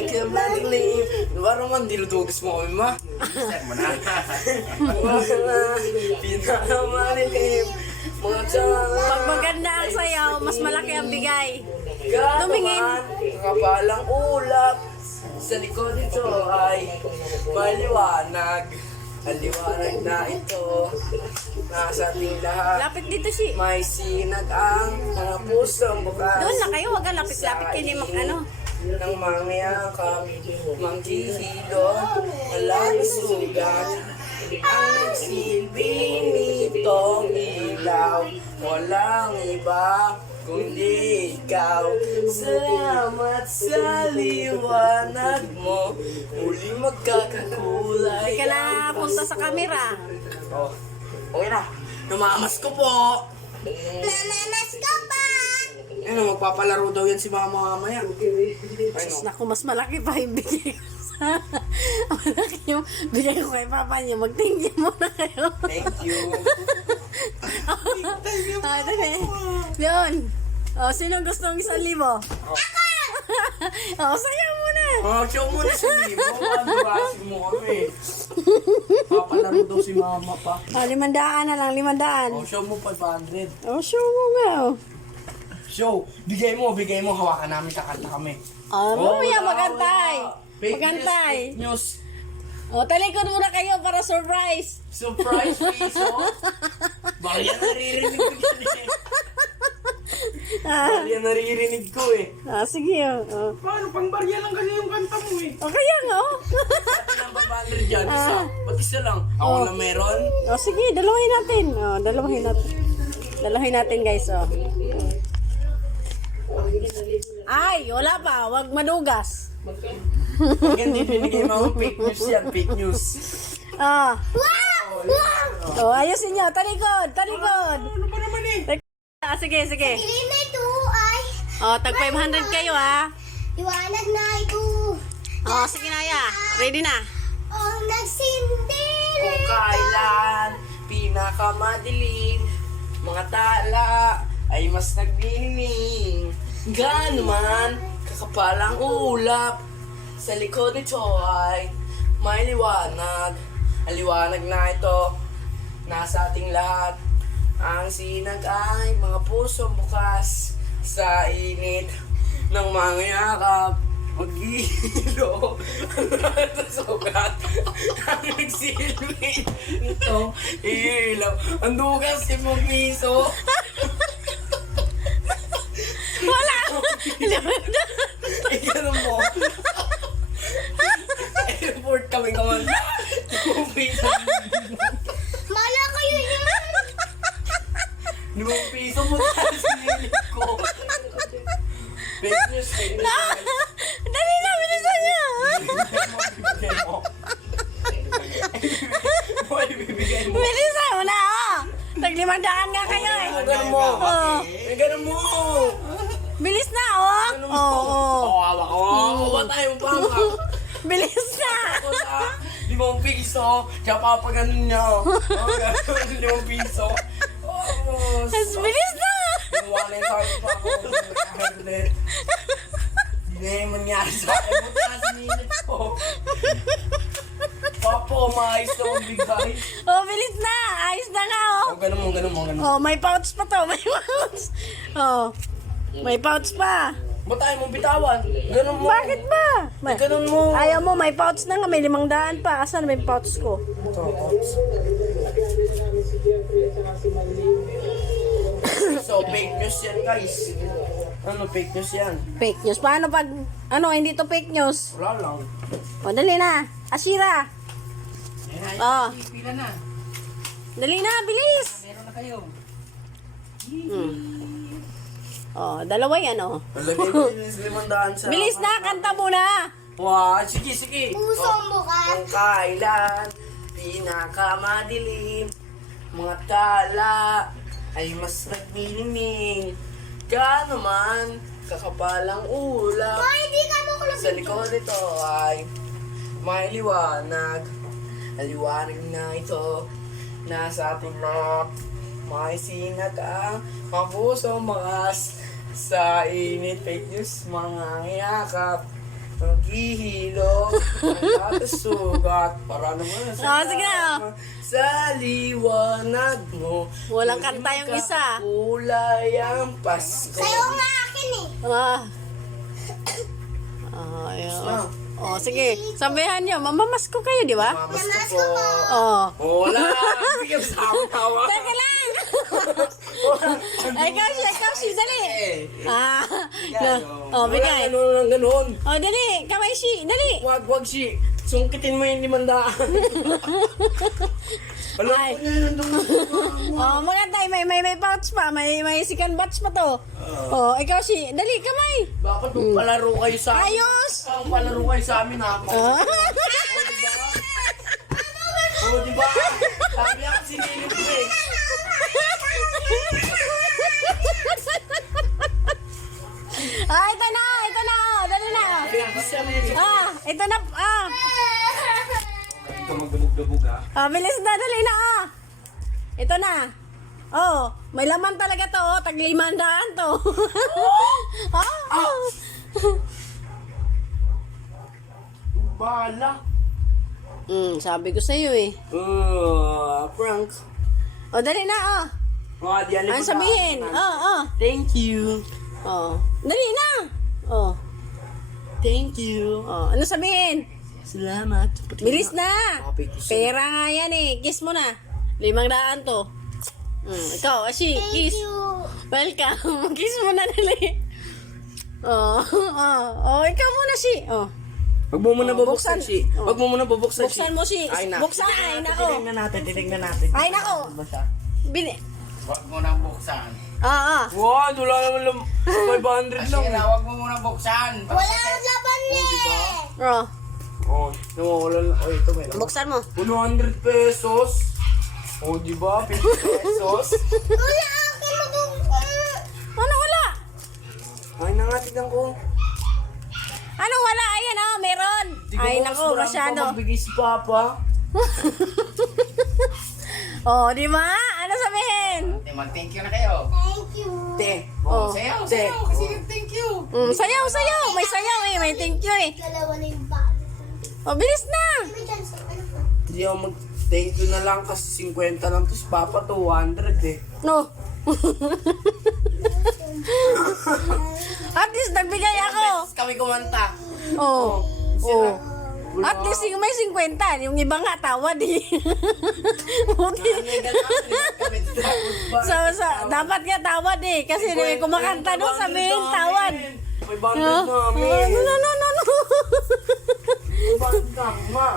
Pinakamadilim. Parang man, diludugis mo kami, ma. Pinakamadilim. Mga tala. Pag maganda ang sayaw, mas malaki ang bigay. Tumingin. Kakapalang ulap. Sa likod nito ay maliwanag. Ang liwanag na ito. Nasa ating lahat. Lapit dito si. May sinag ang mga pusong bukas. Doon na kayo, wag kang lapit-lapit kayo ni ano. Ng mangyakap, manghihilo, walang sugat. Ang nagsilbi nitong ilaw, walang iba kundi ikaw. Salamat sa liwanag mo, muli magkakakulay. Hindi ka na punta sa camera. Oh, okay na. Namamas ko po. Mamamas ko pa! Ano, magpapalaro daw yan si mama mamaya. Diyos, naku, mas malaki pa yung bigay ko sa... malaki yung bigay ko kay papa niyo. Mag-thank you muna kayo. Thank you. Dali. Yun. O, sino gustong 1,000? O, sayaw muna. Oh, show mo na si Libo. Madugasin mo kami. Papalaro daw si mama pa. O, 500 na lang, 500. Oh, show mo 500. O, show mo nga. O, Show. Bigay mo. Hawakan namin, kakanta kami. mamaya wala, magantay. wala. Fake Magantay. news. O, talikod muna kayo para surprise. Surprise piso. Baka yan naririnig ko yan eh. Baka yan naririnig ko eh. Sige. O, Paano? Pang barya lang kasi yung kanta mo eh. o kaya nga. O. Dati lang ba 100 dyan? Isa. Ba't isa lang? Ako na meron? O, sige, dalawahin natin. O, dalawahin natin. Dalawahin natin, guys. O. Ay, wala pa. Wag madugas. Huwag hindi binigay mo fake news yan. Fake news. Ah. Oh, ayusin nyo. Talikod. Ano ba naman eh? Sige. Dilim na ito ay Oh, tag 500 kayo, ha. liwanag na ito. Oh, sige na, ya. Ready na. Ang nagsindi. Kung kailan pinakamadilim, mga tala ay mas nagniningning. Gaano man kakapalang ulap, sa likod nito ay may liwanag. Ang liwanag na ito nasa ating lahat. Ang sinag ay mga pusong bukas sa init ng mga yakap. Maghihilo ang lahat ng sugat. Ang nagsilbi nito ilaw. Ang dugas 5 piso. Wala. Ganun mo. Airport kami kaman. 5 piso. Mala kayo yan. 5 piso mo tayo sinilip ko. Fake news. Dali na, bilisan niyo. Bibigay mo. Boy, bibigay mo. Bilisan mo na, oh. Tag 500 nga kayo, eh. Ganun mo. Oh. Ganun mo. Bilis na, oh. Ganun Oh, mo. oh. Kawawa. Kawawa tayo. Baka. Bilis na. Ako na. 5 piso. Tsaka papaganon niya. Oh, ganun 5 piso. Oh, Mas bilis na. wala yung sabi pa ako. Hindi na yung mangyari sa akin. Buta na sinilip ko. Papo, maayos na ang bigay. Oh, bilis na. Ayos na nga, oh. Oh, ganun mo. Oh, may pouch pa to. May pouch. Oh. May pouch pa. Ba't tayo mong bitawan? Ganun mo. Bakit ba? Ganun mo. Ayaw mo, may pouch na nga. May 500 pa. Asan may pouch ko? So, fake news yan, guys. Ano, fake news yan? Fake news. Paano pag, hindi to fake news? Wala lang. O, dali na. Asira. Oh. Pila na. Dali na, bilis. Meron na kayo. Oh, dalawa yan, oh. Lagay mo yung 500 sa... Bilis na, kanta mo na. Wow, sige. Pusong bukas. Kung kailan pinakamadilim, mga tala ay mas nagniningning. Gaano man kakapalang ulap, Ay, hindi ka mo kulap. sa likod nito ay may liwanag. Ang liwanag na ito nasa ating lahat. May sinag ang mga pusong makas sa init. Fake news, mga yakap. Naghihilom ang sugat para naman Sige na. sa liwanag mo. Walang kanta yung isa. Kulay ang Pasko. Sa'yo nga akin eh. Ah. Sige. Sabihan niyo, mamamasko kayo, di ba? Mamas Namas ko ko po. po. Oh. Wala. Bigyan sa akin tawa. Teka lang! Ikaw si, dali! Bigay. Ano lang ganun. Dali, kamay si, dali! Wag si. Sungkitin mo yung 500. Alam Ay. ko na nandun. Maganda, may pouch pa, may second batch pa to. Ikaw si, dali, kamay! Bakit magpalaro kayo sa amin? Ayos! Magpalaro kayo sa amin ha? Diba? Sabi ako sinilip ko eh. Ito na, dali na. Ito na, Ito magdabog-dabog ha. bilis na, dali na, Ito na. May laman talaga to, tag-500 to. Bahala. Sabi ko sa'yo eh. Prank. Dali na, Di alam Ano ko sabihin? na. Thank you. Dali na. Thank you. Ano sabihin? Salamat. Bilis na. Copy ko sa- Pera nga yan eh. Kiss mo na. 500 to. Ikaw, Ashi, kiss. Thank you. Welcome. Kiss mo na dali. Ikaw muna, Shi. Wag mo muna bubuksan buksan. si. Wag mo muna bubuksan si. Buksan mo, Shi. Buksan, ay, nako. Titignan natin. Ay, nako. Bili. Huwag mo nang buksan. Wow, wala naman 500 Kasi lang. na, huwag mo munang buksan. Wala ang laban niya eh. Nawawala lang. Ito may lang. Buksan mo. 100 pesos. Diba? 50 pesos. Wala akin mag- Ano wala? Ay, nangatignan ko. Ano wala? Ayan, meron. Ay, nako, masyado. Magbigay si Papa. Di ba? Ano sabihin? Mag-thank you na kayo. Thank you. Te. Sayaw, Te. sayaw. Kasi thank you. Sayaw. May sayaw eh. May thank you eh. Dalawa na yung bag. Bilis na. May chance ako. Ano pa? Hindi ako mag-thank you na lang kasi 50 lang. Tapos Papa 200 eh. No. At least nagbigay ako. Beses kami kumanta. At least yung may 50. Yung iba nga tawad eh. Buti. So, dapat nga tawad eh. Kasi may kumakanta doon sabihin tawad. May bandit namin. No. 500 na, ma.